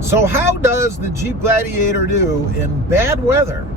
So how does the Jeep Gladiator do in bad weather?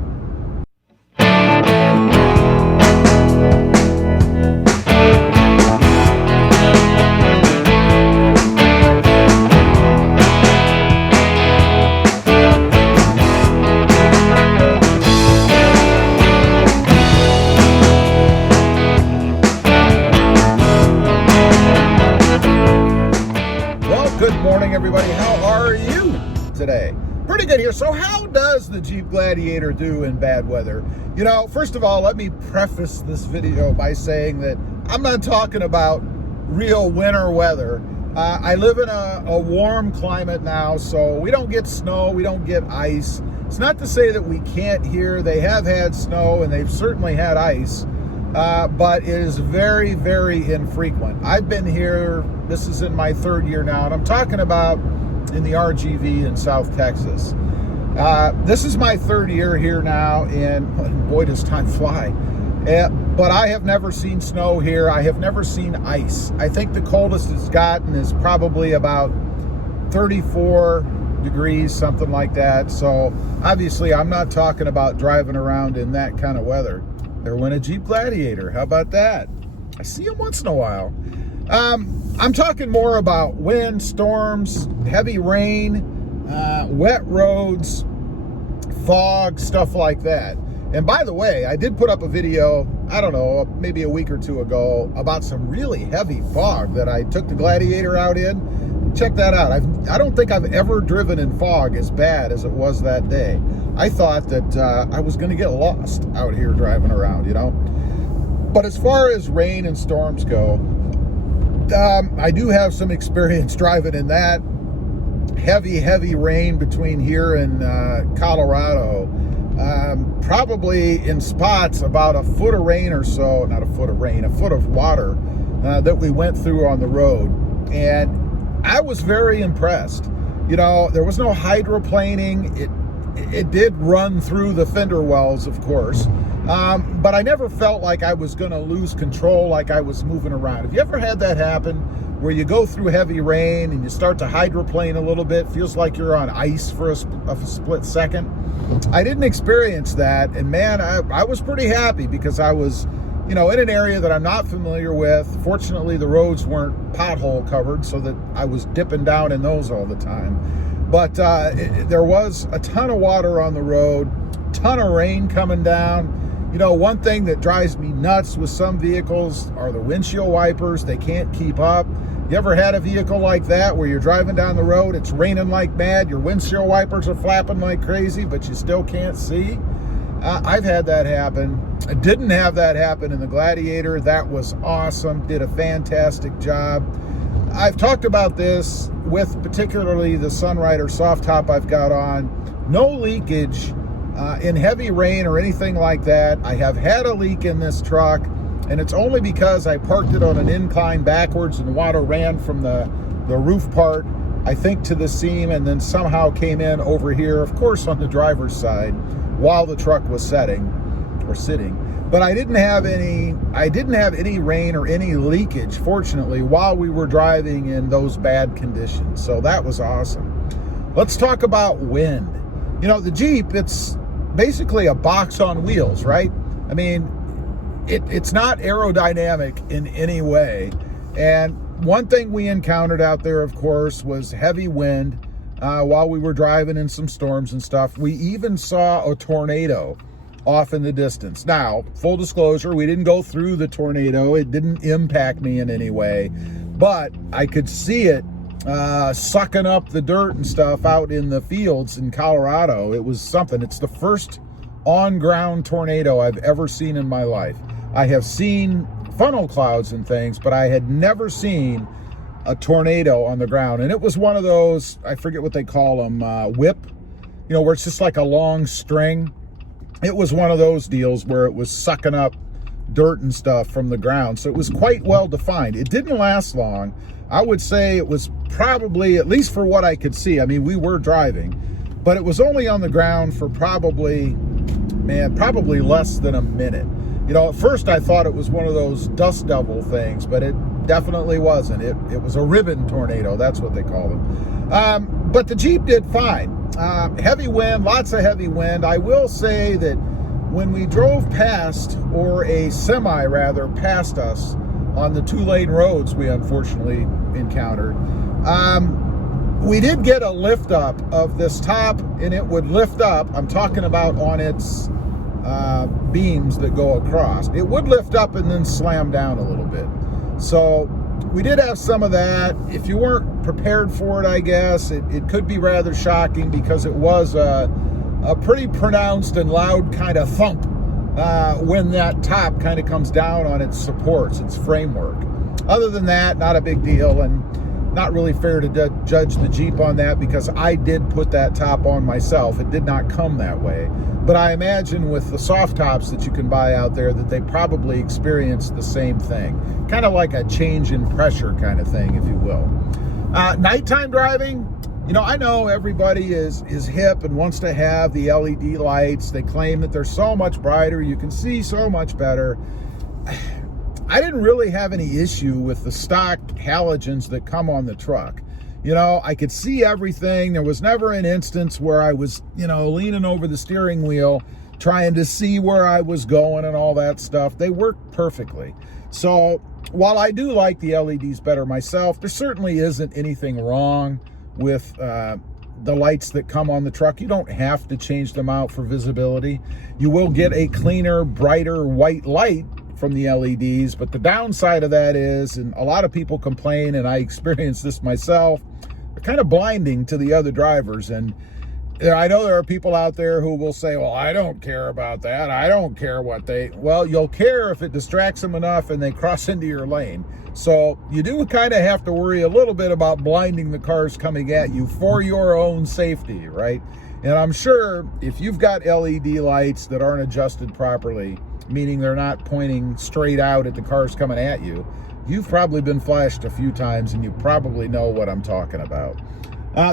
Good morning, everybody. How are you today? Pretty good here. So how does the Jeep Gladiator do in bad weather? You know, first of all, let me preface this video by saying that I'm not talking about real winter weather. I live in a warm climate now, so we don't get snow, we don't get ice. It's not to say that we can't here. They have had snow and they've certainly had ice. But it is very, very infrequent. I've been here, this is in my third year now, and I'm talking about in the RGV in South Texas. This is my third year here now, and boy, does time fly. But I have never seen snow here. I have never seen ice. I think the coldest it's gotten is probably about 34 degrees, something like that. So obviously I'm not talking about driving around in that kind of weather. There went a Jeep Gladiator. How about that? I see them once in a while. I'm talking more about wind, storms, heavy rain, wet roads, fog, stuff like that. And by the way, I did put up a video, I don't know, maybe a week or two ago about some really heavy fog that I took the Gladiator out in. Check that out. I don't think I've ever driven in fog as bad as it was that day. I thought that I was going to get lost out here driving around, you know. But as far as rain and storms go, I do have some experience driving in that heavy rain between here and Colorado. Probably in spots about a foot of rain or so, not a foot of rain, a foot of water that we went through on the road. And I was very impressed. You know, there was no hydroplaning. It did run through the fender wells, of course, but I never felt like I was going to lose control, like I was moving around. Have you ever had that happen where you go through heavy rain and you start to hydroplane a little bit? Feels like you're on ice for a split second. I didn't experience that, and man, I was pretty happy because I was, you know, in an area that I'm not familiar with. Fortunately, the roads weren't pothole covered, so that I was dipping down in those all the time. But there was a ton of water on the road, ton of rain coming down. You know, one thing that drives me nuts with some vehicles are the windshield wipers. They can't keep up. You ever had a vehicle like that where you're driving down the road, it's raining like mad, your windshield wipers are flapping like crazy, but you still can't see? I've had that happen. I didn't have that happen in the Gladiator. That was awesome. Did a fantastic job. I've talked about this with particularly the Sunrider soft top I've got on. No leakage in heavy rain or anything like that. I have had a leak in this truck, and it's only because I parked it on an incline backwards and water ran from the roof part, I think, to the seam, and then somehow came in over here, of course, on the driver's side while the truck was sitting. But I didn't have any rain or any leakage, fortunately, while we were driving in those bad conditions. So that was awesome. Let's talk about wind. You know, the Jeep, it's basically a box on wheels, right? I mean, it's not aerodynamic in any way. And one thing we encountered out there, of course, was heavy wind while we were driving in some storms and stuff. We even saw a tornado off in the distance. Now, full disclosure, we didn't go through the tornado. It didn't impact me in any way, but I could see it sucking up the dirt and stuff out in the fields in Colorado. It was something. It's the first on-ground tornado I've ever seen in my life. I have seen funnel clouds and things, but I had never seen a tornado on the ground. And it was one of those, I forget what they call them, whip, you know, where it's just like a long string. It was one of those deals where it was sucking up dirt and stuff from the ground. So it was quite well defined. It didn't last long. I would say it was probably, at least for what I could see, I mean, we were driving, but it was only on the ground for probably less than a minute. You know, at first I thought it was one of those dust devil things, but it definitely wasn't. It was a ribbon tornado. That's what they call them. But the Jeep did fine. Heavy wind, lots of heavy wind. I will say that when we drove past, or a semi rather, passed us on the 2-lane roads we unfortunately encountered, we did get a lift up of this top, and it would lift up. I'm talking about on its beams that go across. It would lift up and then slam down a little bit. So we did have some of that. If you weren't prepared for it, I guess, it could be rather shocking, because it was a pretty pronounced and loud kind of thump when that top kind of comes down on its supports, its framework. Other than that, not a big deal, and not really fair to judge the Jeep on that, because I did put that top on myself. It did not come that way. But I imagine with the soft tops that you can buy out there that they probably experienced the same thing. Kind of like a change in pressure kind of thing, if you will. Nighttime driving, you know, I know everybody is hip and wants to have the LED lights. They claim that they're so much brighter, you can see so much better. I didn't really have any issue with the stock halogens that come on the truck. You know, I could see everything. There was never an instance where I was, you know, leaning over the steering wheel trying to see where I was going and all that stuff. They work perfectly. So while I do like the LEDs better myself, there certainly isn't anything wrong with the lights that come on the truck. You don't have to change them out for visibility. You will get a cleaner, brighter white light from the LEDs, but the downside of that is, and a lot of people complain, and I experienced this myself, they're kind of blinding to the other drivers. And I know there are people out there who will say, well, I don't care about that. I don't care what well, you'll care if it distracts them enough and they cross into your lane. So you do kind of have to worry a little bit about blinding the cars coming at you for your own safety, right? And I'm sure if you've got LED lights that aren't adjusted properly, meaning they're not pointing straight out at the cars coming at you, you've probably been flashed a few times, and you probably know what I'm talking about.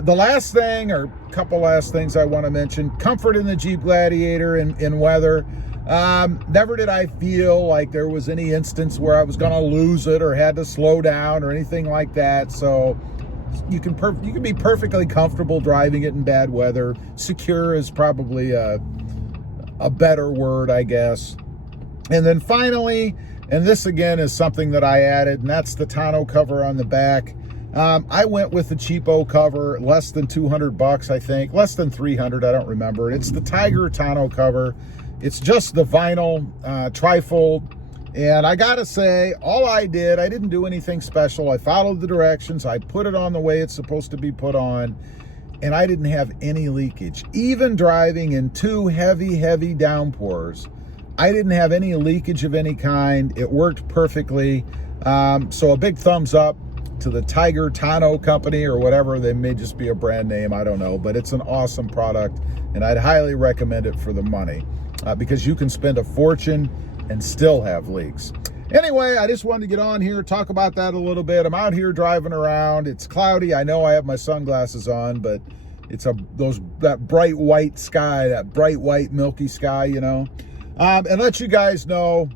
The last thing, or a couple last things I want to mention, comfort in the Jeep Gladiator in weather. Never did I feel like there was any instance where I was going to lose it or had to slow down or anything like that. So you can be perfectly comfortable driving it in bad weather. Secure is probably a better word, I guess. And then finally, and this again is something that I added, and that's the tonneau cover on the back. I went with the cheapo cover, less than 200 bucks, I think, less than 300, I don't remember. It's the Tiger tonneau cover. It's just the vinyl trifold. And I gotta say, all I didn't do anything special. I followed the directions. I put it on the way it's supposed to be put on, and I didn't have any leakage. Even driving in 2 heavy downpours, I didn't have any leakage of any kind. It worked perfectly. So a big thumbs up to the Tiger Tonneau Company, or whatever. They may just be a brand name, I don't know. But it's an awesome product, and I'd highly recommend it for the money, because you can spend a fortune and still have leaks. Anyway, I just wanted to get on here, talk about that a little bit. I'm out here driving around. It's cloudy. I know I have my sunglasses on, but it's that bright white sky, that bright white milky sky, you know. And let you guys know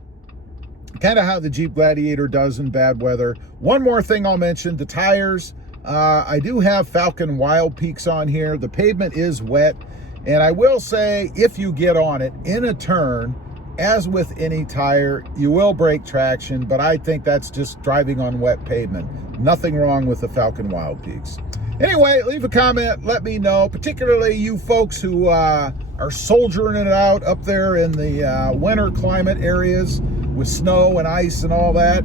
kind of how the Jeep Gladiator does in bad weather. One more thing I'll mention, the tires. I do have Falcon Wild Peaks on here. The pavement is wet, and I will say, if you get on it in a turn, as with any tire, you will break traction, but I think that's just driving on wet pavement. Nothing wrong with the Falcon Wild Peaks. Anyway, leave a comment, let me know, particularly you folks who are soldiering it out up there in the winter climate areas with snow and ice and all that.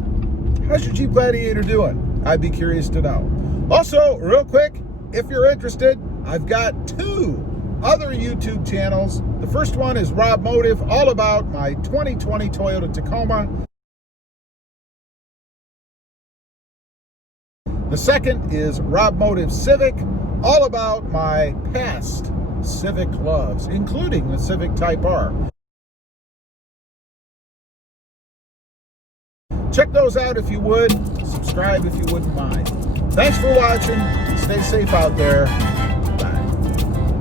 How's your Jeep Gladiator doing? I'd be curious to know. Also, real quick, if you're interested, I've got 2 other YouTube channels. The first one is Rob Motive, all about my 2020 Toyota Tacoma. The second is Rob Motive Civic, all about my past Civic loves, including the Civic Type R. Check those out if you would. Subscribe if you wouldn't mind. Thanks for watching. Stay safe out there.